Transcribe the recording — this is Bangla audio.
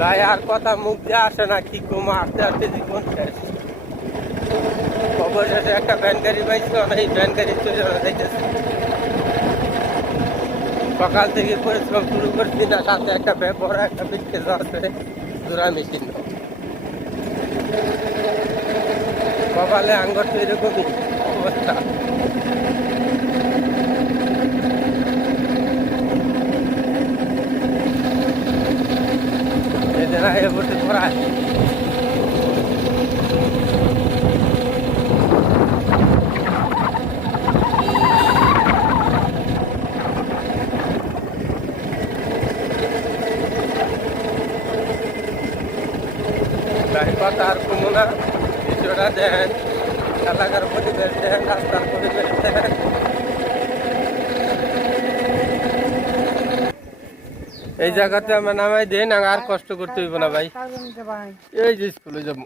ভাই আর কথা মুখ দিয়ে আসে না, কি কমা আসতে আসতে জীবন শেষ। অবশেষে একটা ভ্যান গাড়ি পাইছি, অনেক ভ্যান গাড়ি চলে যাইতেছে। সকাল থেকে পরিশ্রম শুরু করছি না, সাথে একটা বড় একটা বিস্কেট আছে জোড়া মেশিন। কপালে আঙ্গর তো এরকমই অবস্থা। এদের আগে বসে পড়ায় কথা আর কোনো না। বিষয়টা দেন, এলাকার পরিবেশ দেন, রাস্তার পরিবেশ দেন। এই জায়গাতে আমরা নামাই দেন, আর কষ্ট করতে হইব না ভাই। এই যে স্কুলে যাবো।